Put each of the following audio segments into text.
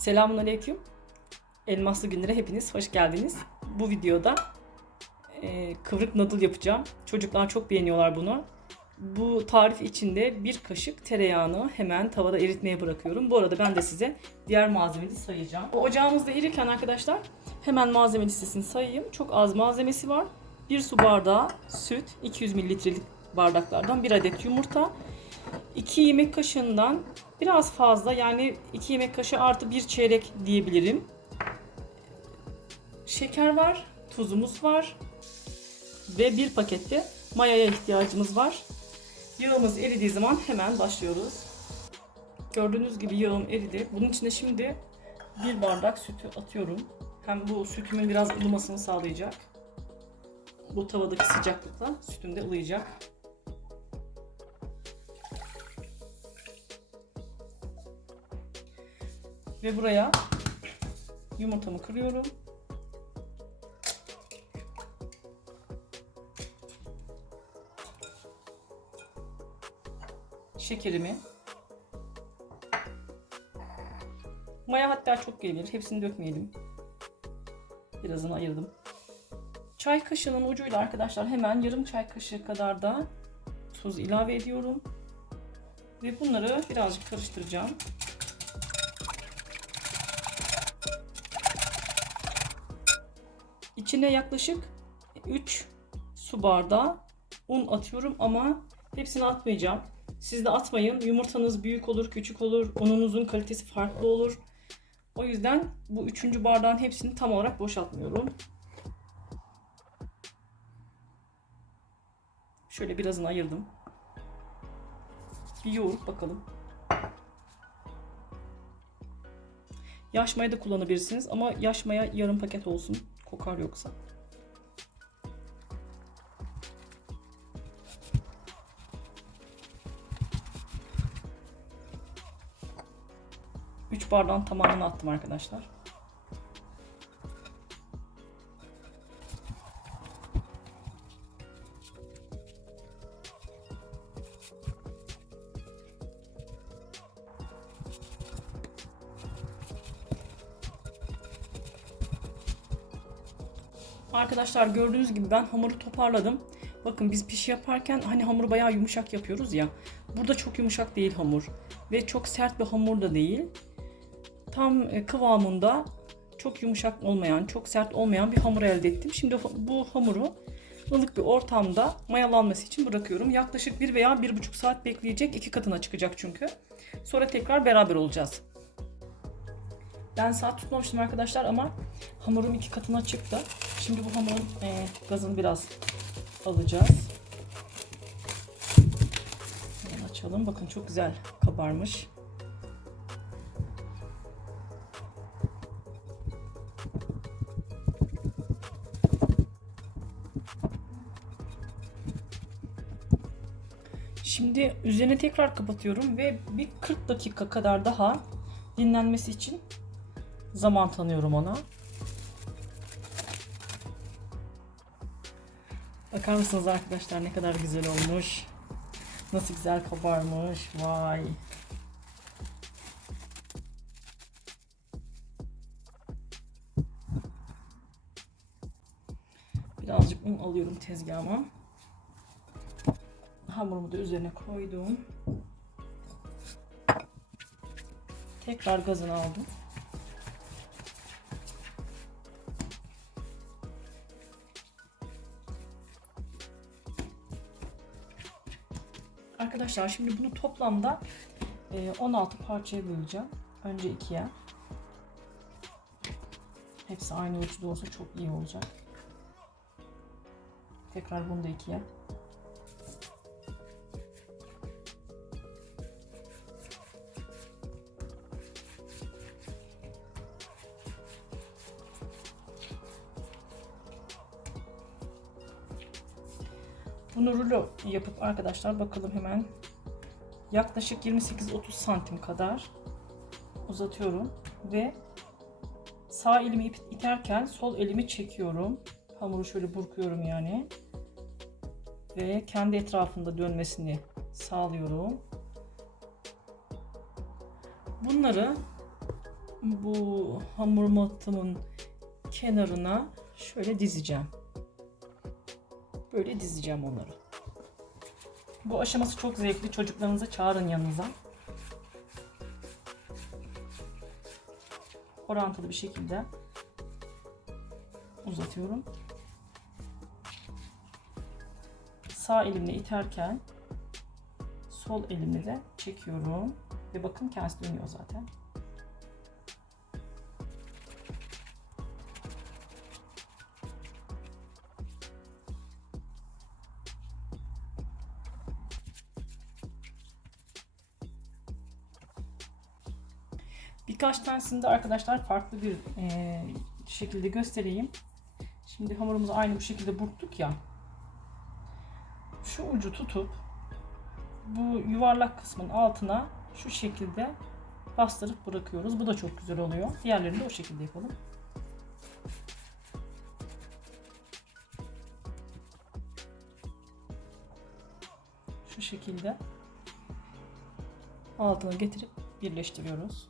Selamun Aleyküm. Elmaslı günlere hepiniz hoş geldiniz. Bu videoda e, kıvrık noodle yapacağım. Çocuklar çok beğeniyorlar bunu. Bu tarif içinde bir kaşık tereyağını hemen tavada eritmeye bırakıyorum. Bu arada ben de size diğer malzemeleri sayacağım. O ocağımızda erirken arkadaşlar hemen malzeme listesini sayayım. Çok az malzemesi var. 1 su bardağı süt, 200 mililitrelik bardaklardan 1 adet yumurta, 2 yemek kaşığından biraz fazla yani 2 yemek kaşığı artı 1 çeyrek diyebilirim. Şeker var, tuzumuz var ve bir pakette mayaya ihtiyacımız var. Yağımız eridiği zaman hemen başlıyoruz. Gördüğünüz gibi yağım eridi. Bunun içine şimdi bir bardak sütü atıyorum. Hem bu sütümün biraz ılımasını sağlayacak. Bu tavadaki sıcaklıkla sütüm de ılıyacak. Ve buraya yumurtamı kırıyorum. Şekerimi. Maya hatta çok gelir. Hepsini dökmeyelim. Birazını ayırdım. Çay kaşığının ucuyla arkadaşlar hemen yarım çay kaşığı kadar da tuz ilave ediyorum. Ve bunları birazcık karıştıracağım. İçine yaklaşık 3 su bardağı un atıyorum ama hepsini atmayacağım. Siz de atmayın. Yumurtanız büyük olur, küçük olur. Ununuzun kalitesi farklı olur. O yüzden bu üçüncü bardağın hepsini tam olarak boşaltmıyorum. Şöyle birazını ayırdım. Bir yoğurup bakalım. Yaş maya da kullanabilirsiniz ama yaş maya yarım paket olsun. Kokar yoksa. Üç bardağın tamamını attım arkadaşlar. Arkadaşlar gördüğünüz gibi ben hamuru toparladım. Bakın biz pişi yaparken hani hamuru bayağı yumuşak yapıyoruz ya. Burada çok yumuşak değil hamur. Ve çok sert bir hamur da değil. Tam e, kıvamında çok yumuşak olmayan, çok sert olmayan bir hamur elde ettim. Şimdi bu hamuru ılık bir ortamda mayalanması için bırakıyorum. Yaklaşık 1 veya 1,5 saat bekleyecek. iki katına çıkacak çünkü. Sonra tekrar beraber olacağız. Ben saat tutmamıştım arkadaşlar ama hamurum iki katına çıktı. Şimdi bu hamurun e, gazını biraz alacağız. Hemen açalım. Bakın çok güzel kabarmış. Şimdi üzerine tekrar kapatıyorum ve bir 40 dakika kadar daha dinlenmesi için zaman tanıyorum ona. Bakar mısınız arkadaşlar ne kadar güzel olmuş. Nasıl güzel kabarmış. Vay. Birazcık un alıyorum tezgahıma. Hamurumu da üzerine koydum. Tekrar gazını aldım. Arkadaşlar şimdi bunu toplamda 16 parçaya böleceğim. Önce ikiye. Hepsi aynı ölçüde olsa çok iyi olacak. Tekrar bunu da ikiye. Yapıp arkadaşlar bakalım hemen yaklaşık 28-30 santim kadar uzatıyorum ve sağ elimi iterken sol elimi çekiyorum. Hamuru şöyle burkuyorum yani. Ve kendi etrafında dönmesini sağlıyorum. Bunları bu hamur matımın kenarına şöyle dizeceğim. Böyle dizeceğim onları. Bu aşaması çok zevkli. Çocuklarınızı çağırın yanınıza. Orantılı bir şekilde uzatıyorum. Sağ elimle iterken sol elimle de çekiyorum. Ve bakın kendisi dönüyor zaten. Birkaç tanesini de arkadaşlar farklı bir e, şekilde göstereyim. Şimdi hamurumuzu aynı bu şekilde burktuk ya. Şu ucu tutup bu yuvarlak kısmın altına şu şekilde bastırıp bırakıyoruz. Bu da çok güzel oluyor. Diğerlerini de o şekilde yapalım. Şu şekilde altına getirip birleştiriyoruz.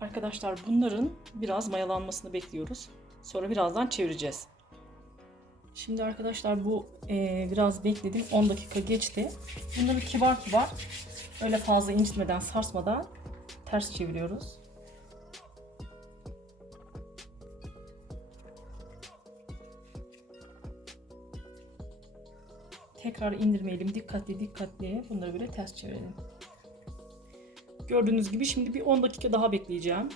Arkadaşlar bunların biraz mayalanmasını bekliyoruz. Sonra birazdan çevireceğiz. Şimdi arkadaşlar bu e, biraz bekledim. 10 dakika geçti. Bunları kibar kibar öyle fazla incitmeden sarsmadan ters çeviriyoruz. Tekrar indirmeyelim. Dikkatli dikkatli bunları böyle ters çevirelim. Gördüğünüz gibi şimdi bir 10 dakika daha bekleyeceğim.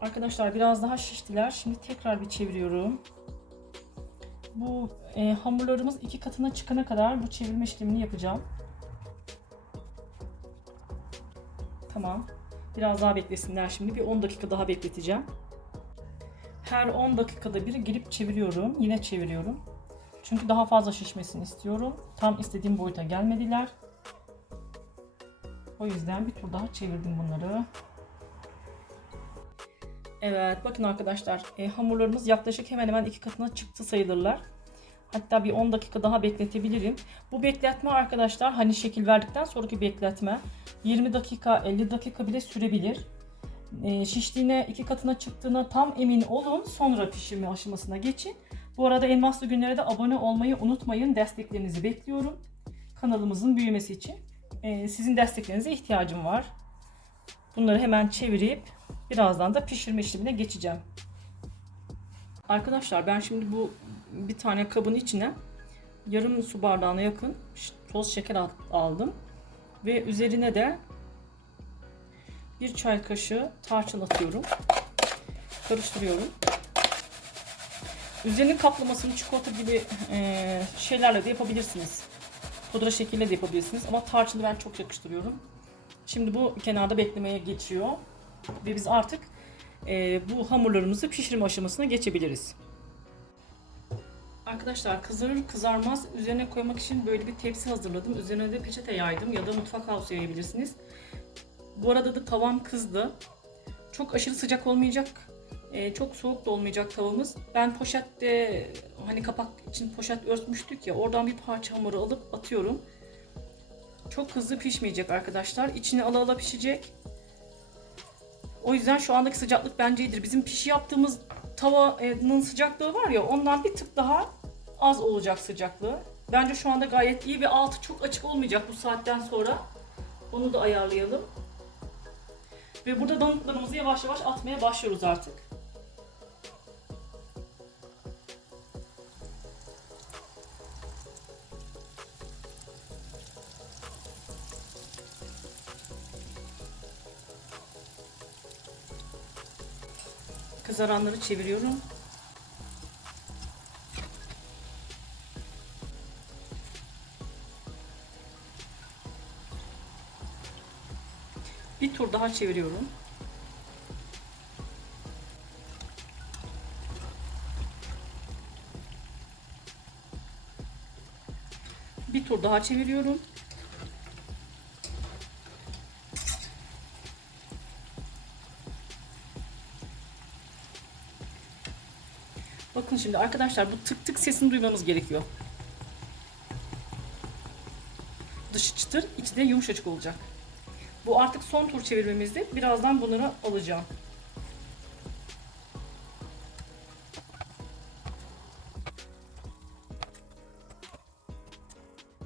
Arkadaşlar biraz daha şiştiler. Şimdi tekrar bir çeviriyorum. Bu e, hamurlarımız iki katına çıkana kadar bu çevirme işlemini yapacağım. Tamam. Biraz daha beklesinler şimdi. Bir 10 dakika daha bekleteceğim. Her 10 dakikada bir girip çeviriyorum. Yine çeviriyorum. Çünkü daha fazla şişmesini istiyorum. Tam istediğim boyuta gelmediler. O yüzden bir tur daha çevirdim bunları. Evet bakın arkadaşlar e, hamurlarımız yaklaşık hemen hemen iki katına çıktı sayılırlar. Hatta bir 10 dakika daha bekletebilirim. Bu bekletme arkadaşlar hani şekil verdikten sonraki bekletme 20 dakika 50 dakika bile sürebilir. E, şiştiğine iki katına çıktığına tam emin olun sonra pişirme aşamasına geçin. Bu arada Elmaslı Günler'e de abone olmayı unutmayın. Desteklerinizi bekliyorum. Kanalımızın büyümesi için. E, sizin desteklerinize ihtiyacım var. Bunları hemen çevirip birazdan da pişirme işlemine geçeceğim. Arkadaşlar ben şimdi bu bir tane kabın içine yarım su bardağına yakın toz şeker aldım. Ve üzerine de bir çay kaşığı tarçın atıyorum. Karıştırıyorum. Üzerinin kaplamasını çikolata gibi şeylerle de yapabilirsiniz. Pudra şekilde de yapabilirsiniz. Ama tarçını ben çok yakıştırıyorum. Şimdi bu kenarda beklemeye geçiyor. Ve biz artık e, bu hamurlarımızı pişirme aşamasına geçebiliriz. Arkadaşlar kızarır kızarmaz üzerine koymak için böyle bir tepsi hazırladım. Üzerine de peçete yaydım ya da mutfak havlusu yayabilirsiniz. Bu arada da tavam kızdı. Çok aşırı sıcak olmayacak. E, çok soğuk da olmayacak tavamız. Ben poşette hani kapak için poşet örtmüştük ya oradan bir parça hamuru alıp atıyorum. Çok hızlı pişmeyecek arkadaşlar. İçine ala ala pişecek. O yüzden şu andaki sıcaklık bence iyidir. Bizim pişi yaptığımız tavanın sıcaklığı var ya ondan bir tık daha az olacak sıcaklığı. Bence şu anda gayet iyi ve altı çok açık olmayacak bu saatten sonra. Onu da ayarlayalım. Ve burada donutlarımızı yavaş yavaş atmaya başlıyoruz artık. Kızaranları çeviriyorum. Bir tur daha çeviriyorum. Bir tur daha çeviriyorum. Bakın şimdi arkadaşlar bu tık tık sesini duymamız gerekiyor. Dışı çıtır, içi de yumuşacık olacak. Bu artık son tur çevirmemizdi. Birazdan bunları alacağım.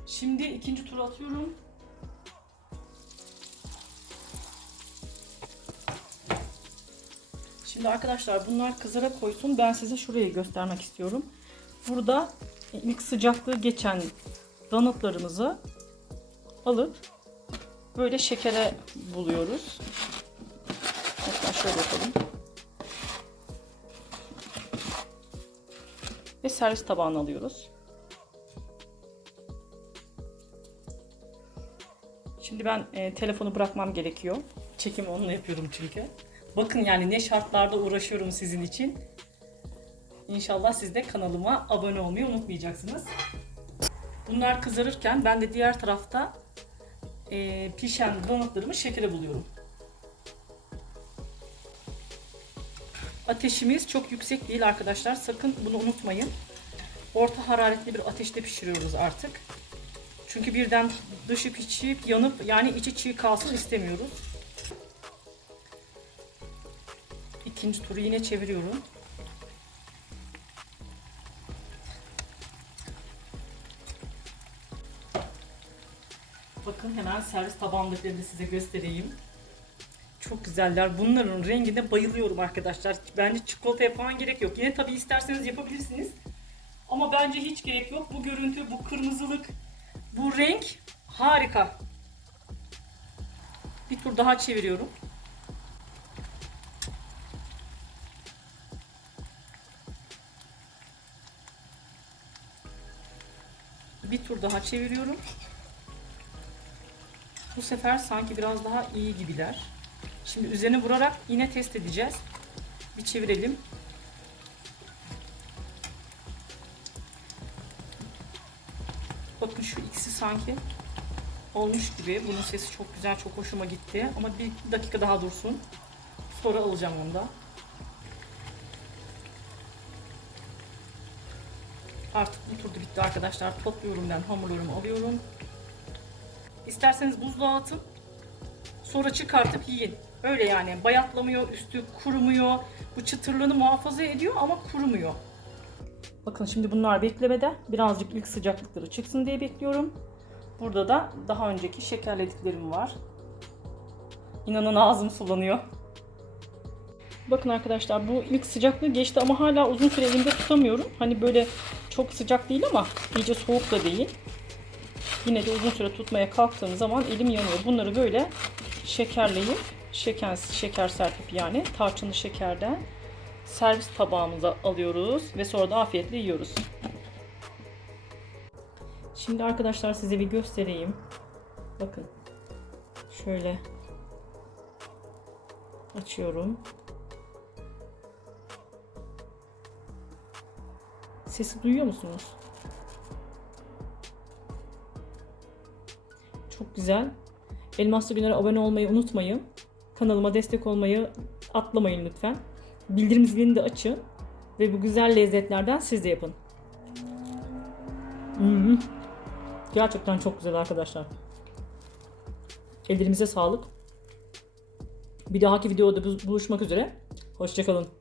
Şimdi ikinci turu atıyorum. Şimdi arkadaşlar bunlar kızara koysun. Ben size şurayı göstermek istiyorum. Burada ilk sıcaklığı geçen donutlarımızı alıp böyle şekere buluyoruz. Hatta şöyle yapalım. Ve servis tabağına alıyoruz. Şimdi ben e, telefonu bırakmam gerekiyor. Çekimi onunla yapıyorum çünkü. Bakın yani ne şartlarda uğraşıyorum sizin için. İnşallah siz de kanalıma abone olmayı unutmayacaksınız. Bunlar kızarırken ben de diğer tarafta e, pişen donutlarımı şekere buluyorum. Ateşimiz çok yüksek değil arkadaşlar. Sakın bunu unutmayın. Orta hararetli bir ateşte pişiriyoruz artık. Çünkü birden dışı pişip yanıp yani içi çiğ kalsın istemiyoruz. İkinci turu yine çeviriyorum. Bakın hemen servis tabağındakilerini size göstereyim. Çok güzeller. Bunların rengine bayılıyorum arkadaşlar. Bence çikolataya falan gerek yok. Yine tabii isterseniz yapabilirsiniz. Ama bence hiç gerek yok. Bu görüntü, bu kırmızılık, bu renk harika. Bir tur daha çeviriyorum. Bir tur daha çeviriyorum. Bu sefer sanki biraz daha iyi gibiler. Şimdi üzerine vurarak yine test edeceğiz. Bir çevirelim. Bakın şu ikisi sanki olmuş gibi. Bunun sesi çok güzel, çok hoşuma gitti. Ama bir dakika daha dursun. Sonra alacağım onu da. Artık bu turda bitti arkadaşlar. Topluyorum ben hamurlarımı alıyorum. İsterseniz buzluğa atın. Sonra çıkartıp yiyin. Öyle yani bayatlamıyor, üstü kurumuyor. Bu çıtırlığını muhafaza ediyor ama kurumuyor. Bakın şimdi bunlar beklemede. Birazcık ilk sıcaklıkları çıksın diye bekliyorum. Burada da daha önceki şekerlediklerim var. İnanın ağzım sulanıyor. Bakın arkadaşlar bu ilk sıcaklığı geçti ama hala uzun süre elimde tutamıyorum. Hani böyle çok sıcak değil ama iyice soğuk da değil. Yine de uzun süre tutmaya kalktığım zaman elim yanıyor. Bunları böyle şekerleyip şeker, şeker serpip yani tarçınlı şekerden servis tabağımıza alıyoruz ve sonra da afiyetle yiyoruz. Şimdi arkadaşlar size bir göstereyim. Bakın. Şöyle açıyorum. Sesi duyuyor musunuz? Çok güzel. Elmaslı Güner'e abone olmayı unutmayın. Kanalıma destek olmayı atlamayın lütfen. Bildirim zilini de açın. Ve bu güzel lezzetlerden siz de yapın. Hmm. Gerçekten çok güzel arkadaşlar. Ellerimize sağlık. Bir dahaki videoda buluşmak üzere. Hoşçakalın.